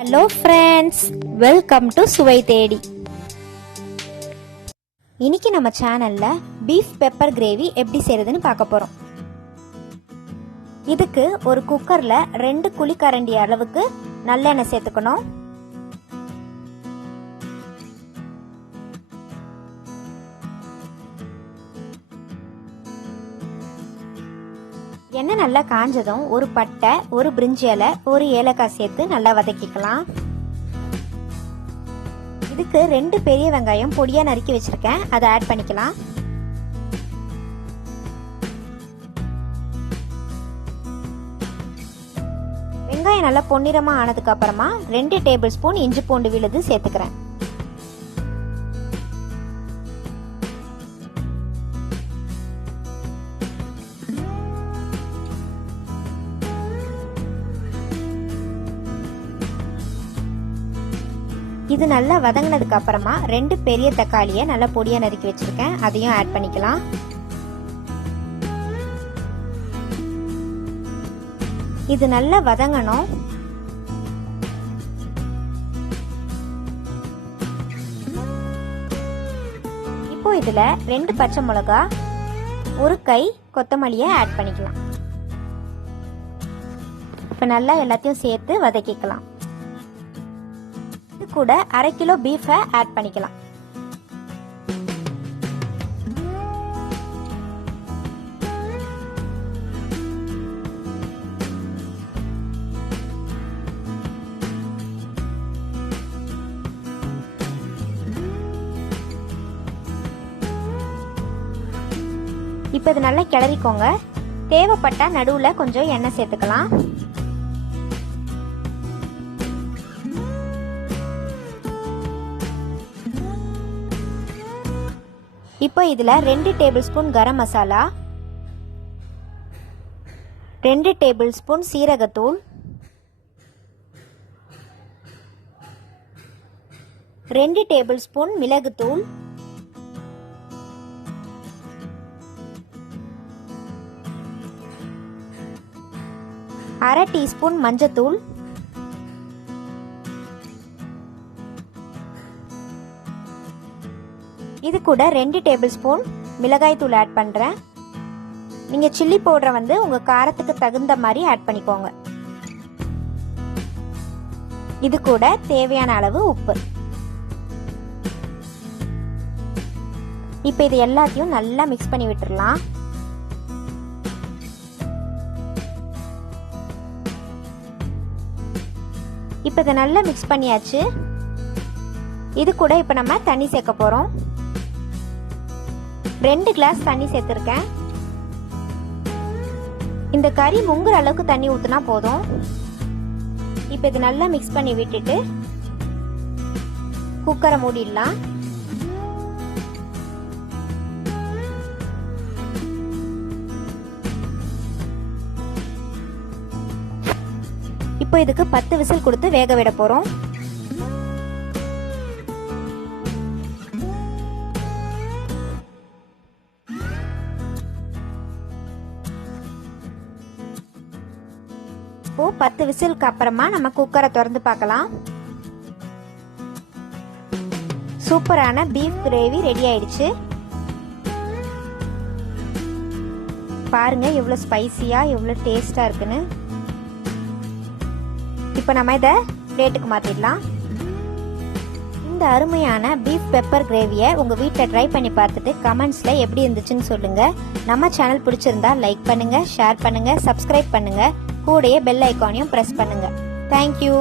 Hello friends, welcome to சுவை தேடி. இன்னைக்கு நம்ம சேனல்ல பீஃப் பெப்பர் கிரேவி எப்படி செய்யறதுன்னு பார்க்க போறோம். இதுக்கு ஒரு குக்கர்ல 2 குழிக்கரண்டி அளவுக்கு நல்லெண்ணெய் சேர்த்துக்கணும். எண்ணெய் நல்லா காஞ்சதும் ஒரு பட்டை, ஒரு பிரிஞ்சி இலை, ஒரு ஏலக்காய் சேர்த்து நல்லா வதக்கிக்கலாம். இதுக்கு 2 பெரிய வெங்காயம் பொடியா நறுக்கி வச்சிருக்கேன், அதை ஆட் பண்ணிக்கலாம். வெங்காயம் நல்லா பொன்னிறமா ஆனதுக்கு அப்புறமா 2 டேபிள் ஸ்பூன் இஞ்சி பூண்டு விழுது சேர்த்துக்கிறேன். இது நல்லா வதங்கினதுக்கு அப்புறமா 2 பெரிய தக்காளியை நல்லா பொடியா நறுக்கி வச்சிருக்கேன், அதையும் ஆட் பண்ணிக்கலாம். இது நல்லா வதங்கணும். இப்போ இதுல 2 பச்சை மிளகா, ஒரு கை கொத்தமல்லியை ஆட் பண்ணிக்கலாம். இப்ப நல்லா எல்லாத்தையும் சேர்த்து வதக்கிக்கலாம். கூட 1/2 கிலோ பீஃபை ஆட் பண்ணிக்கலாம். இப்போ இது நல்லா கிளறிக்கோங்க. தேவைப்பட்டா நடுவுல கொஞ்சம் எண்ணெய் சேர்த்துக்கலாம். இப்போ இதுல 2 table spoon garam masala, 2 table spoon சீரகத்தூள், 2 டேபிள் ஸ்பூன் மிளகுத்தூள், 1/2 டீஸ்பூன் மஞ்சத்தூள், இது கூட 2 டேபிள் ஸ்பூன் மிளகாய் தூள் ஆட் பண்றேன். நீங்க சில்லி பவுடரை வந்து உங்க காரத்துக்கு தகுந்த மாதிரி ஆட் பண்ணிக்கோங்க. இது கூட தேவையான அளவு உப்பு. இப்போ இது எல்லாத்தையும் நல்லா மிக்ஸ் பண்ணி விட்டுறலாம். இப்போ இதை நல்லா மிக்ஸ் பண்ணியாச்சு. இது கூட இப்போ நம்ம தண்ணி சேர்க்க போறோம். 2 கிளாஸ் தண்ணி சேர்த்திருக்கேன். இந்த கறி முங்குற அளவுக்கு தண்ணி ஊத்துனா போதும். இப்போ இது நல்லா மிக்ஸ் பண்ணி விட்டுட்டு குக்கரை மூடிடலாம். இப்போ இதுக்கு 10 விசில் கொடுத்து வேக விட போறோம். இப்போ 10 விசிலுக்கு அப்புறமா நம்ம குக்கரை திறந்து பார்க்கலாம். சூப்பரான பீஃப் கிரேவி ரெடி ஆயிடுச்சு. பாருங்க எவ்வளவு ஸ்பைசியா, எவ்வளவு டேஸ்டா இருக்குன்னு. இப்போ நம்ம இதை பிளேட்டுக்கு மாத்திடலாம். இந்த அருமையான பீஃப் பெப்பர் கிரேவியை உங்க வீட்டில் ட்ரை பண்ணி பார்த்துட்டு கமெண்ட்ஸ்ல எப்படி இருந்துச்சுன்னு சொல்லுங்க. நம்ம சேனல் பிடிச்சிருந்தா லைக் பண்ணுங்க, ஷேர் பண்ணுங்க, சப்ஸ்கிரைப் பண்ணுங்க. கூடயே பெல் ஐகானையும் பிரஸ் பண்ணுங்க. தேங்க்யூ.